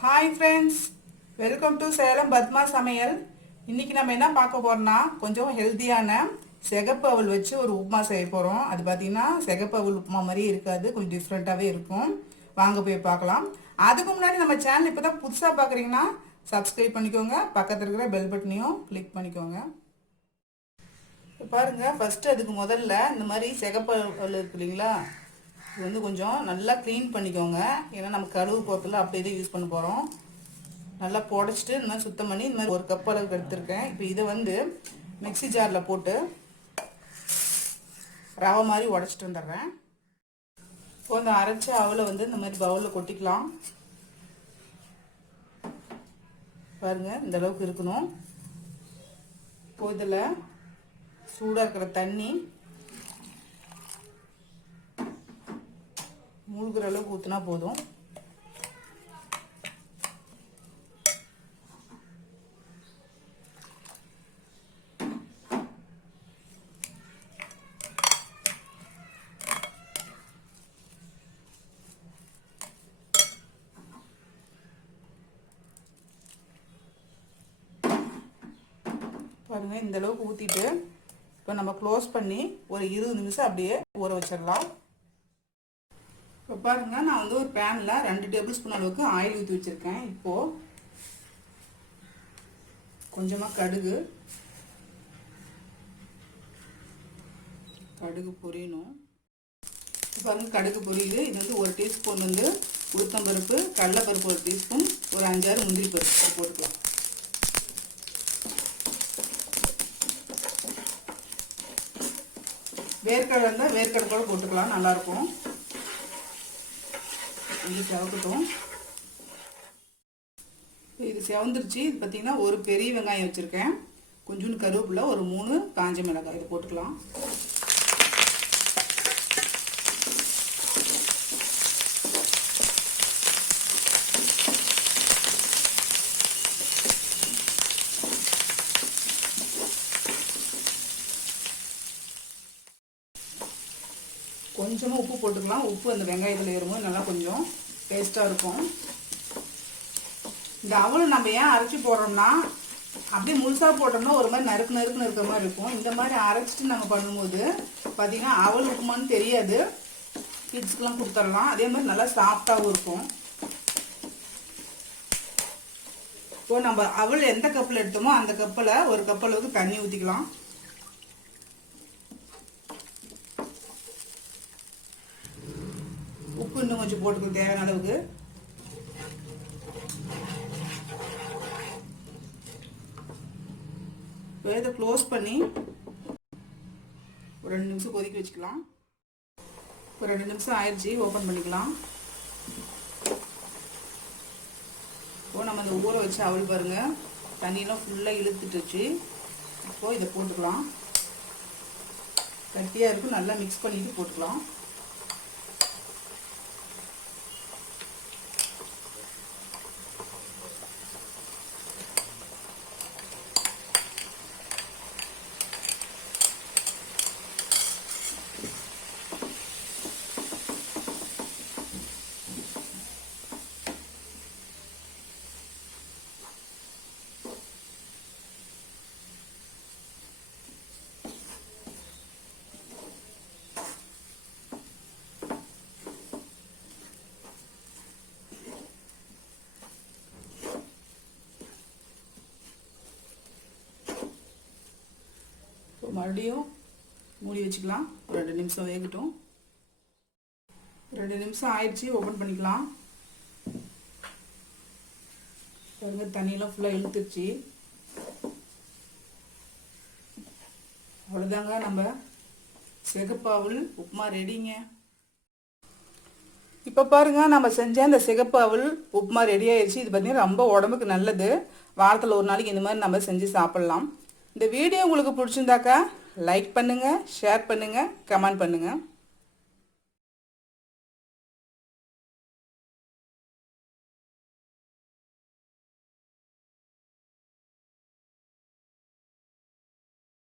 Hi friends, welcome to Salem Padma சமையல். இன்றைக்கி நம்ம என்ன பார்க்க போகிறோம்னா கொஞ்சம் ஹெல்த்தியான சிகப்பு அவல் வச்சு ஒரு உப்புமா செய்ய போகிறோம். அது பார்த்திங்கன்னா சிகப்பு அவல் உப்புமா மாதிரி இருக்காது, கொஞ்சம் டிஃப்ரெண்ட்டாகவே இருக்கும். வாங்க போய் பார்க்கலாம். அதுக்கு முன்னாடி நம்ம சேனல் இப்போ தான் புதுசாக பார்க்குறீங்கன்னா சப்ஸ்கிரைப் பண்ணிக்கோங்க, பக்கத்தில் இருக்கிற பெல் பட்டனையும் கிளிக் பண்ணிக்கோங்க. இப்போ பாருங்கள், ஃபஸ்ட்டு அதுக்கு முதல்ல இந்த மாதிரி சிகப்பு அவல் இருக்கு இல்லைங்களா, இது கொஞ்சம் நல்லா க்ளீன் பண்ணிக்கோங்க. ஏன்னா நம்ம கழுவு போக்கில் அப்படியே தான் யூஸ் பண்ண போகிறோம். நல்லா புடச்சிட்டு இந்த மாதிரி சுத்தம் பண்ணி இந்த மாதிரி ஒரு கப் அளவுக்கு எடுத்துருக்கேன். இப்போ இதை மிக்ஸி ஜாரில் போட்டு ரவை மாதிரி உடச்சிட்டு வந்துடுறேன். இப்போ அந்த அரைச்ச அவலை இந்த மாதிரி பவுலில் கொட்டிக்கலாம். பாருங்கள், இந்த அளவுக்கு இருக்கணும். இப்போ இதில் சூடாக இருக்கிற தண்ணி மூழ்கிற அளவுக்கு ஊற்றினா போதும். பாருங்கள், இந்த அளவுக்கு ஊற்றிட்டு இப்போ நம்ம க்ளோஸ் பண்ணி ஒரு 20 நிமிஷம் அப்படியே ஊற வச்சிடலாம். இப்போ பாருங்க, நான் ஒரு பேனில் 2 டேபிள் ஸ்பூன் அளவுக்கு ஆயில் ஊற்றி வச்சுருக்கேன். இப்போது கொஞ்சமாக கடுகு பொரியணும். இப்போ கடுகு பொரியுது. இது 1 டீஸ்பூன் உளுத்தம்பருப்பு, கடலைப்பருப்பு 1 டீஸ்பூன், ஒரு 5-6 முந்திரி பருப்பு போட்டுக்கலாம். வேர்க்கடலை இருந்தால் வேர்க்கடலை கூட போட்டுக்கலாம், நல்லாயிருக்கும். இது செவக்கட்டும். இது செவந்துருச்சு. இது பார்த்தீங்கன்னா ஒரு பெரிய வெங்காயம் வச்சுருக்கேன், கொஞ்சோண்டு கருவேப்பிலை, ஒரு 3 காஞ்ச மிளகாய் இதை போட்டுக்கலாம். கொஞ்சமாக உப்பு போட்டுக்கலாம். உப்பு அந்த வெங்காயத்தில் ஏறும்போது நல்லா கொஞ்சம் டேஸ்ட்டாக இருக்கும். இந்த அவல் நம்ம ஏன் அரைச்சி போடுறோம்னா, அப்படியே முழுசாக போட்டோம்னா ஒரு மாதிரி நறுக்குன்னு இருக்கிற மாதிரி இருக்கும். இந்த மாதிரி அரைச்சிட்டு நாங்கள் பண்ணும்போது பார்த்திங்கன்னா அவல் உப்புமான்னு தெரியாது, கிட்ஸ்க்கெலாம் கொடுத்துடலாம். அதே மாதிரி நல்லா சாஃப்டாகவும் இருக்கும். இப்போ நம்ம அவல் எந்த கப்பில் எடுத்தோமோ அந்த கப்பில் ஒரு கப் அளவுக்கு தண்ணி ஊற்றிக்கலாம். உப்பு இன்னும் கொஞ்சம் போட்டுக்கலாம் தேவையான அளவுக்கு. இதை க்ளோஸ் பண்ணி ஒரு 2 நிமிஷம் கொதிக்க வச்சுக்கலாம். ஒரு 2 நிமிஷம் ஆயிடுச்சு, ஓப்பன் பண்ணிக்கலாம். இப்போ நம்ம இந்த ஊற வச்சு அவல் பாருங்க, தண்ணியெல்லாம் ஃபுல்லாக இழுத்துட்டுச்சு. இப்போது இதை போட்டுக்கலாம். கட்டியாக இருக்கும், நல்லா மிக்ஸ் பண்ணிட்டு போட்டுக்கலாம். மறுபடியும் மூடி வச்சுக்கலாம். ஒரு 2 நிமிஷம் வேகட்டும். 2 நிமிஷம் ஆயிடுச்சு, ஓப்பன் பண்ணிக்கலாம். பாருங்க, தண்ணியெல்லாம் ஃபுல்லாக இழுத்துருச்சு. அவ்வளோதாங்க, நம்ம சிகப்பு அவல் உப்புமா ரெடிங்க. இப்போ பாருங்க, நம்ம செஞ்ச அந்த சிகப்பு அவல் உப்புமா ரெடி ஆயிடுச்சு. இது பார்த்தீங்கன்னா ரொம்ப உடம்புக்கு நல்லது. வாரத்தில் ஒரு நாளைக்கு இந்த மாதிரி நம்ம செஞ்சு சாப்பிட்லாம். இந்த வீடியோ உங்களுக்கு பிடிச்சிருந்தாக்கா லைக் பண்ணுங்கள், ஷேர் பண்ணுங்கள், கமெண்ட் பண்ணுங்கள்.